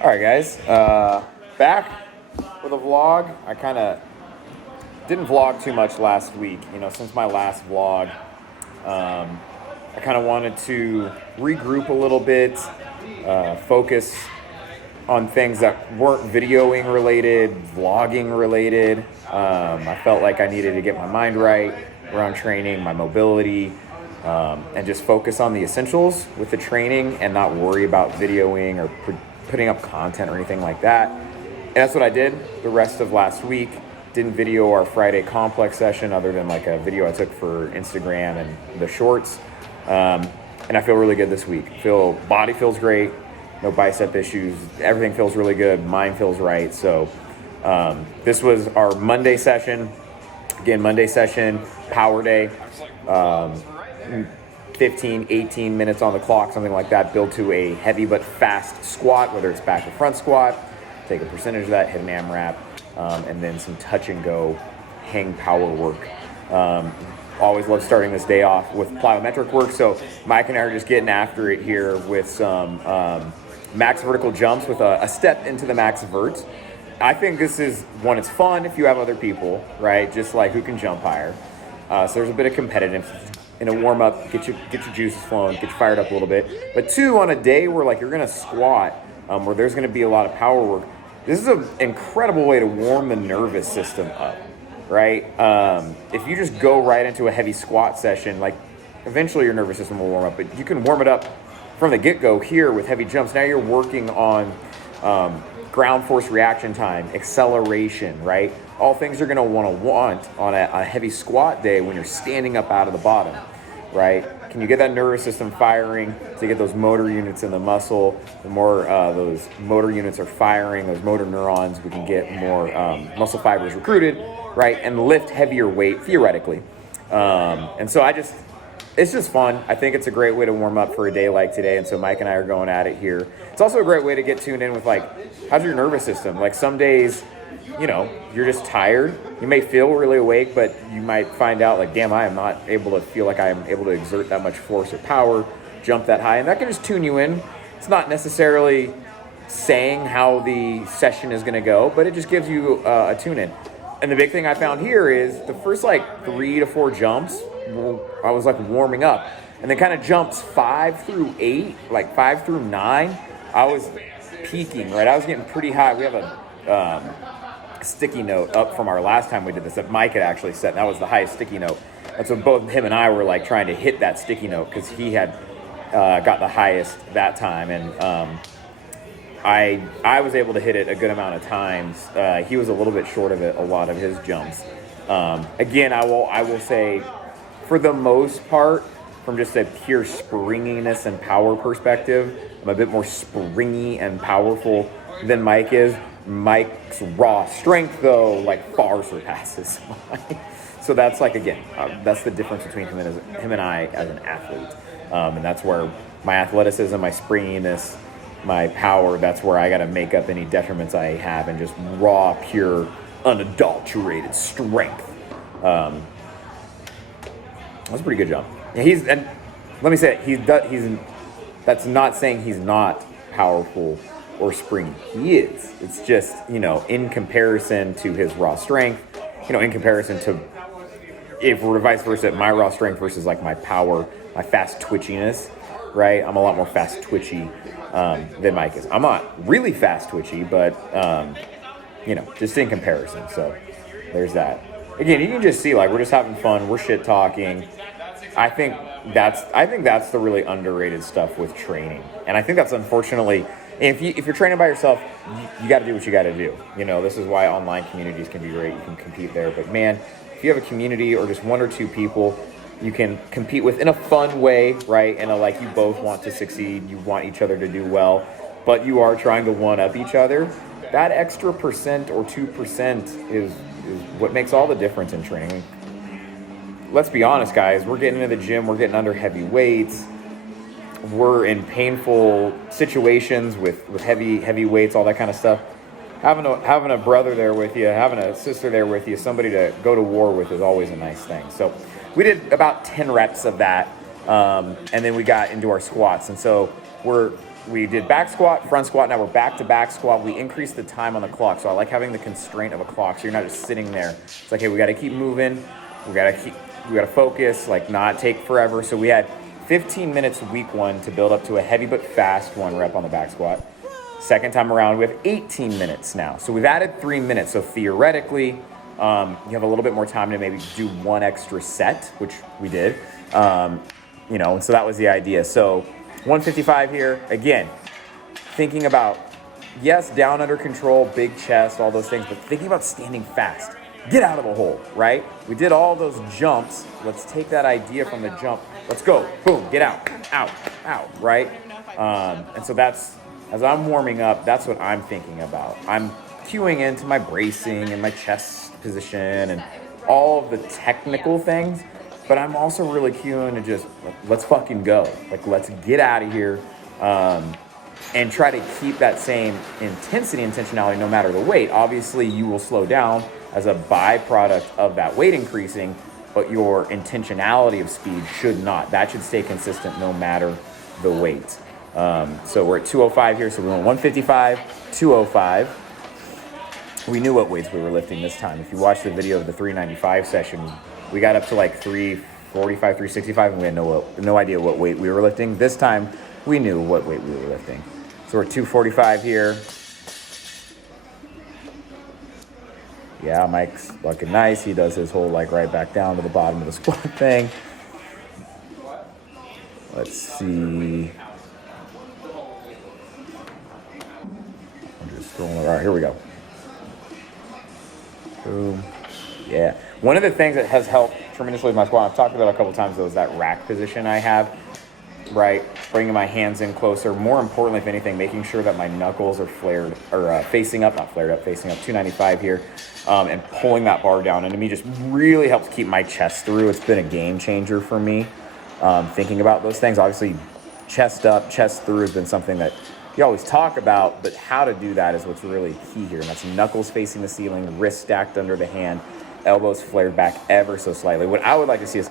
All right, guys. Back with a vlog. I kind of didn't vlog too much last week. Since my last vlog, I kind of wanted to regroup a little bit, focus on things that weren't videoing related, vlogging related. I felt like I needed to get my mind right around training, my mobility, and just focus on the essentials with the training and not worry about videoing or putting up content or anything like that. And that's what I did the rest of last week. Didn't video our Friday complex session other than like a video I took for Instagram and the shorts. And I feel really good this week. Body feels great. No bicep issues. Everything feels really good. Mind feels right. So this was our Monday session. Again, Monday session, power day. 15, 18 minutes on the clock, something like that, build to a heavy but fast squat, whether it's back or front squat. Take a percentage of that, hit an AMRAP, and then some touch and go hang power work. Always love starting this day off with plyometric work. So Mike and I are just getting after it here with some max vertical jumps with a step into the max vert. I think this is when it's fun if you have other people, right? Just like who can jump higher. So there's a bit of competitiveness in a warm up, get your juices flowing, get you fired up a little bit. But two, on a day where like you're gonna squat, where there's gonna be a lot of power work, this is an incredible way to warm the nervous system up, right? If you just go right into a heavy squat session, like eventually your nervous system will warm up, but you can warm it up from the get-go here with heavy jumps. Now you're working on ground force reaction time, acceleration, right? All things you're gonna want on a heavy squat day when you're standing up out of the bottom, right? Can you get that nervous system firing to get those motor units in the muscle? The more those motor units are firing, those motor neurons, we can get more muscle fibers recruited, right? And lift heavier weight, theoretically. And so it's just fun. I think it's a great way to warm up for a day like today. And so Mike and I are going at it here. It's also a great way to get tuned in with like, how's your nervous system? Like some days, you're just tired. You may feel really awake, but you might find out like, damn, I am not able to feel like I am able to exert that much force or power, jump that high. And that can just tune you in. It's not necessarily saying how the session is going to go, but it just gives you a tune in. And the big thing I found here is the first like 3 to 4 jumps, I was like warming up. And then kind of jumps 5 through 8, like 5 through 9, I was peaking, right? I was getting pretty high. We have a sticky note up from our last time we did this that Mike had actually set. That was the highest sticky note. And so both him and I were like trying to hit that sticky note because he had got the highest that time. And I was able to hit it a good amount of times. He was a little bit short of it, a lot of his jumps. Again, I will say, for the most part, from just a pure springiness and power perspective, I'm a bit more springy and powerful than Mike is. Mike's raw strength, though, like far surpasses mine. So that's like, again, that's the difference between him and I as an athlete. And that's where my athleticism, my springiness, my power, that's where I got to make up any detriments I have and just raw, pure, unadulterated strength. That's a pretty good jump. And let me say it, that's not saying he's not powerful or springy. He is. It's just, in comparison to his raw strength, in comparison to, if we're vice versa, my raw strength versus like my power, my fast twitchiness, right? I'm a lot more fast twitchy than Mike is. I'm not really fast twitchy, but, just in comparison. So there's that. Again, you can just see, like, we're just having fun. We're shit talking. I think that's the really underrated stuff with training. And I think that's unfortunately, if you're training by yourself, you got to do what you got to do. This is why online communities can be great. You can compete there. But man, if you have a community or just 1 or 2 people you can compete with in a fun way, right? And like you both want to succeed, you want each other to do well, but you are trying to one up each other. That extra 1% or 2% is what makes all the difference in training. Let's be honest, guys. We're getting into the gym. We're getting under heavy weights. We're in painful situations with heavy weights, all that kind of stuff. Having a brother there with you, having a sister there with you, somebody to go to war with is always a nice thing. So we did about 10 reps of that, and then we got into our squats. And so we're we did back squat, front squat. Now we're back to back squat. We increased the time on the clock. So I like having the constraint of a clock. So you're not just sitting there. It's like, hey, we got to keep moving. We got to focus, like not take forever. So we had 15 minutes week 1 to build up to a heavy but fast 1 rep on the back squat. Second time around, we have 18 minutes now. So we've added 3 minutes. So theoretically, you have a little bit more time to maybe do 1 extra set, which we did. You know, and so that was the idea. So 155 here. Again, thinking about, yes, down under control, big chest, all those things, but thinking about standing fast. Get out of the hole, right? We did all those jumps. Let's take that idea from the jump. Let's go. Boom, get out, right? And so that's, as I'm warming up, that's what I'm thinking about. I'm cueing into my bracing and my chest position and all of the technical things, but I'm also really cueing to just, let's fucking go. Like, let's get out of here and try to keep that same intensity, intentionality, no matter the weight. Obviously, you will slow down as a byproduct of that weight increasing, but your intentionality of speed should not. That should stay consistent no matter the weight. So we're at 205 here, so we went 155, 205. We knew what weights we were lifting this time. If you watch the video of the 395 session, we got up to like 345, 365, and we had no idea what weight we were lifting. This time, we knew what weight we were lifting. So we're at 245 here. Yeah, Mike's looking nice. He does his whole like right back down to the bottom of the squat thing. Let's see. I'm just scrolling. All right, here we go. Boom. Yeah. One of the things that has helped tremendously with my squat, I've talked about a couple times, though, is that rack position I have, right? Bringing my hands in closer. More importantly, if anything, making sure that my knuckles are flared or facing up, not flared up, facing up. 295 here, and pulling that bar down. And to me, just really helps keep my chest through. It's been a game changer for me. Thinking about those things, obviously, chest up, chest through has been something that you always talk about, but how to do that is what's really key here. And that's knuckles facing the ceiling, wrist stacked under the hand, elbows flared back ever so slightly. What I would like to see is,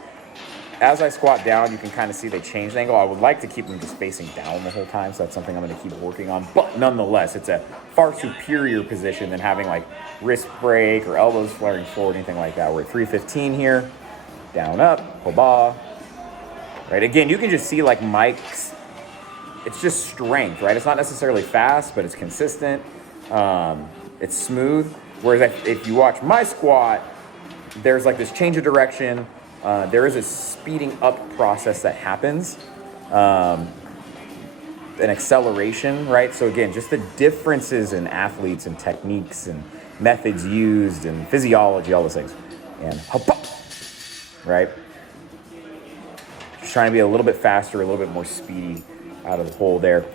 as I squat down, you can kind of see they change the angle. I would like to keep them just facing down the whole time, so that's something I'm going to keep working on. But nonetheless, it's a far superior position than having like wrist break or elbows flaring forward, anything like that. We're at 315 here, down, up, hoba. Right, again, you can just see like Mike's, it's just strength, right? It's not necessarily fast, but it's consistent. It's smooth. Whereas if you watch my squat, there's like this change of direction. There is a speeding up process that happens, an acceleration, right? So again, just the differences in athletes and techniques and methods used and physiology, all those things. And right? Just trying to be a little bit faster, a little bit more speedy out of the hole there.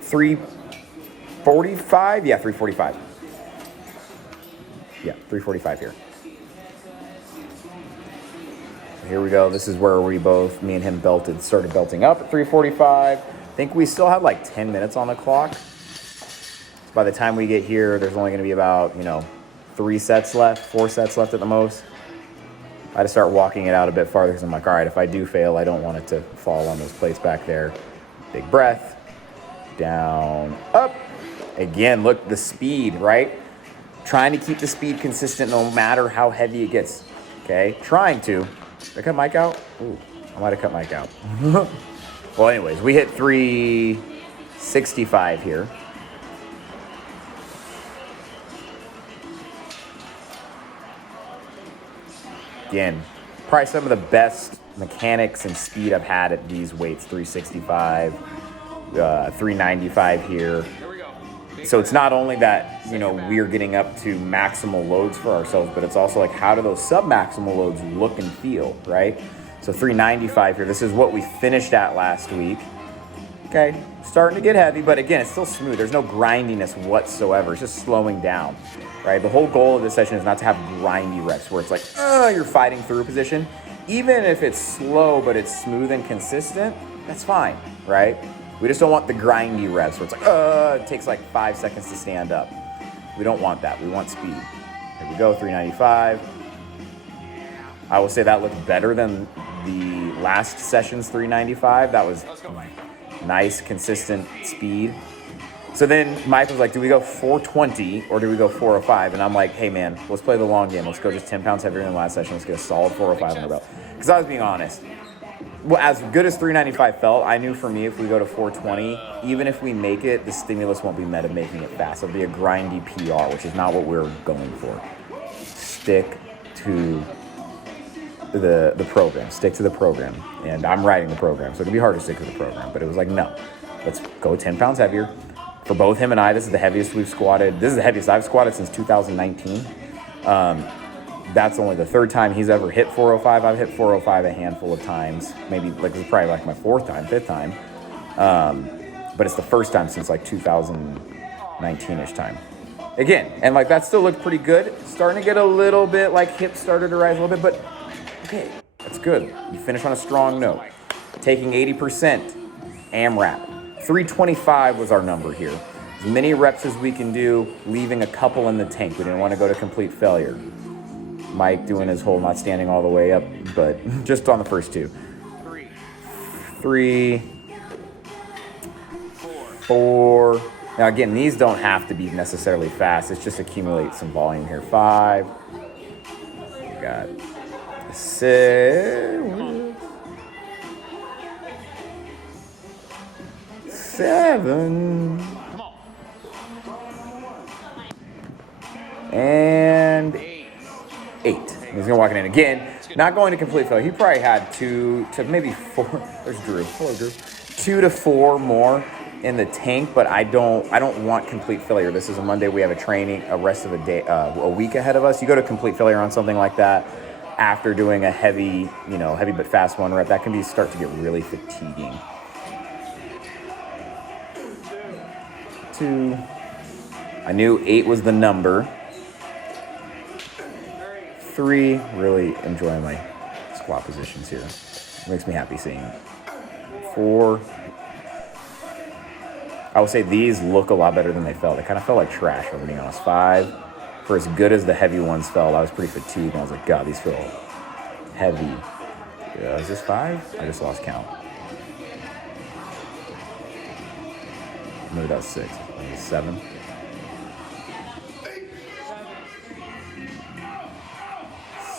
345? Yeah, 345. Yeah, 345 here. Here we go. This is where we both, me and him, started belting up at 345. I think we still have like 10 minutes on the clock. So by the time we get here, there's only going to be about, 4 sets left at the most. I had to start walking it out a bit farther because I'm like, all right, if I do fail, I don't want it to fall on those plates back there. Big breath. Down, up. Again, look, the speed, right? Trying to keep the speed consistent no matter how heavy it gets. Okay? Trying to. Did I cut Mike out? Ooh, I might have cut Mike out. Well, anyways, we hit 365 here. Again, probably some of the best mechanics and speed I've had at these weights, 365, 395 here. So it's not only that, we're getting up to maximal loads for ourselves, but it's also like, how do those sub-maximal loads look and feel, right? So 395 here, this is what we finished at last week. Okay, starting to get heavy, but again, it's still smooth. There's no grindiness whatsoever. It's just slowing down, right? The whole goal of this session is not to have grindy reps where it's like, you're fighting through a position. Even if it's slow, but it's smooth and consistent, that's fine, right? We just don't want the grindy reps where it's like, it takes like 5 seconds to stand up. We don't want that. We want speed. Here we go, 395. I will say that looked better than the last session's 395. That was nice, consistent speed. So then Mike was like, do we go 420 or do we go 405? And I'm like, hey man, let's play the long game. Let's go just 10 pounds heavier than the last session. Let's get a solid 405 on the belt. Because I was being honest. Well, as good as 395 felt, I knew for me, if we go to 420, even if we make it, the stimulus won't be met of making it fast. It'll be a grindy PR, which is not what we're going for. Stick to the program. Stick to the program. And I'm writing the program, so it'll be hard to stick to the program. But it was like, no, let's go 10 pounds heavier. For both him and I, this is the heaviest we've squatted. This is the heaviest I've squatted since 2019. That's only the third time he's ever hit 405. I've hit 405 a handful of times. Maybe like it's probably like my fifth time. But it's the first time since like 2019-ish time. Again, and like that still looked pretty good. Starting to get a little bit like hips started to rise a little bit, but okay, that's good. You finish on a strong note. Taking 80% AMRAP. 325 was our number here. As many reps as we can do, leaving a couple in the tank. We didn't want to go to complete failure. Mike doing his whole not standing all the way up, but just on the first two. 3, 4. Now again, these don't have to be necessarily fast. It's just accumulate some volume here. 5. We got 6. 7. And 8. He's gonna walk it in again. Not going to complete failure. He probably had 2 to maybe 4. There's Drew. Hello, Drew. 2 to 4 more in the tank, but I don't want complete failure. This is a Monday. We have a rest of a day, a week ahead of us. You go to complete failure on something like that after doing a heavy but fast 1 rep. That can start to get really fatiguing. 2. I knew 8 was the number. 3, really enjoying my squat positions here. Makes me happy seeing it. 4. I would say these look a lot better than they felt. They kind of felt like trash, if I'm being honest. 5. For as good as the heavy ones felt, I was pretty fatigued. And I was like, God, these feel heavy. Is this 5? I just lost count. Maybe that was 6. Maybe 7.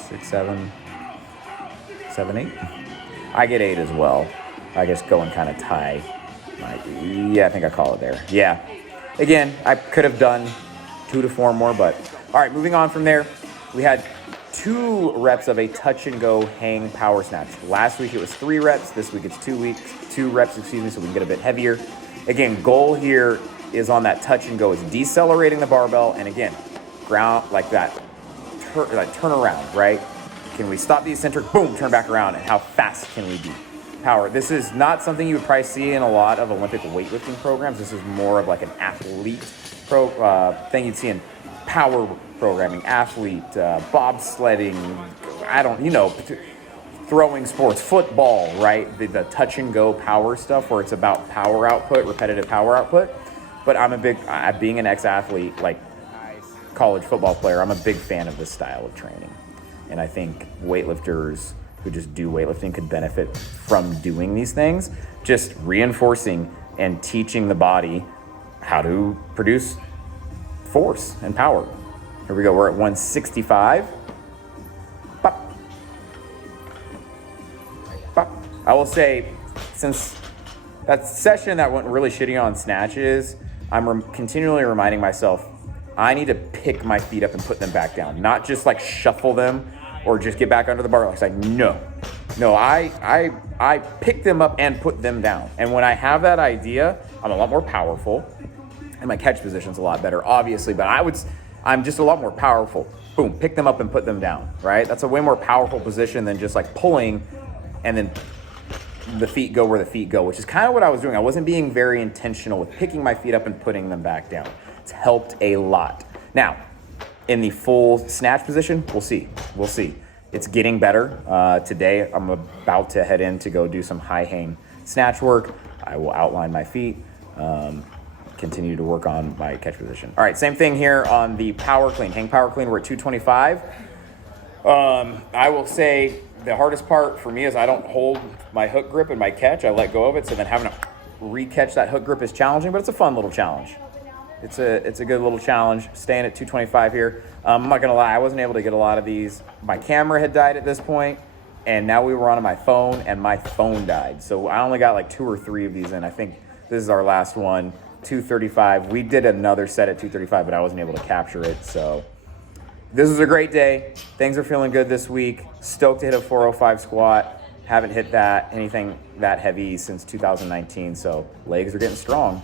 6, 7, 7, 8. I get 8 as well. I just go and kind of tie. Yeah, I think I call it there. Yeah. Again, I could have done 2 to 4 more, but all right, moving on from there. We had 2 reps of a touch and go hang power snatch. Last week it was 3 reps. This week it's 2 reps, so we can get a bit heavier. Again, goal here is on that touch and go is decelerating the barbell, and again, ground like that. Turn around, right? Can we stop the eccentric? Boom, turn back around. And how fast can we be? Power. This is not something you would probably see in a lot of Olympic weightlifting programs. This is more of like an athlete thing you'd see in power programming, athlete, bobsledding, throwing sports, football, right? The touch and go power stuff where it's about power output, repetitive power output. But being an ex-athlete, like college football player, I'm a big fan of this style of training. And I think weightlifters who just do weightlifting could benefit from doing these things, just reinforcing and teaching the body how to produce force and power. Here we go, we're at 165. Bop. Bop. I will say, since that session that went really shitty on snatches, I'm continually reminding myself, I need to pick my feet up and put them back down, not just like shuffle them or just get back under the bar. It's like, no, I pick them up and put them down. And when I have that idea, I'm a lot more powerful and my catch position's a lot better, obviously, but I'm just a lot more powerful. Boom, pick them up and put them down, right? That's a way more powerful position than just like pulling and then the feet go where the feet go, which is kind of what I was doing. I wasn't being very intentional with picking my feet up and putting them back down. It's helped a lot. Now, in the full snatch position, we'll see. It's getting better. Today, I'm about to head in to go do some high hang snatch work. I will outline my feet, continue to work on my catch position. All right, same thing here on the power clean. Hang power clean, we're at 225. I will say the hardest part for me is I don't hold my hook grip and my catch. I let go of it, so then having to re-catch that hook grip is challenging, but it's a fun little challenge. It's a good little challenge. Staying at 225 here. I'm not gonna lie, I wasn't able to get a lot of these. My camera had died at this point, and now we were on my phone, and my phone died. So I only got like 2 or 3 of these in. I think this is our last one, 235. We did another set at 235, but I wasn't able to capture it. So this was a great day. Things are feeling good this week. Stoked to hit a 405 squat. Haven't hit anything that heavy since 2019, so legs are getting strong.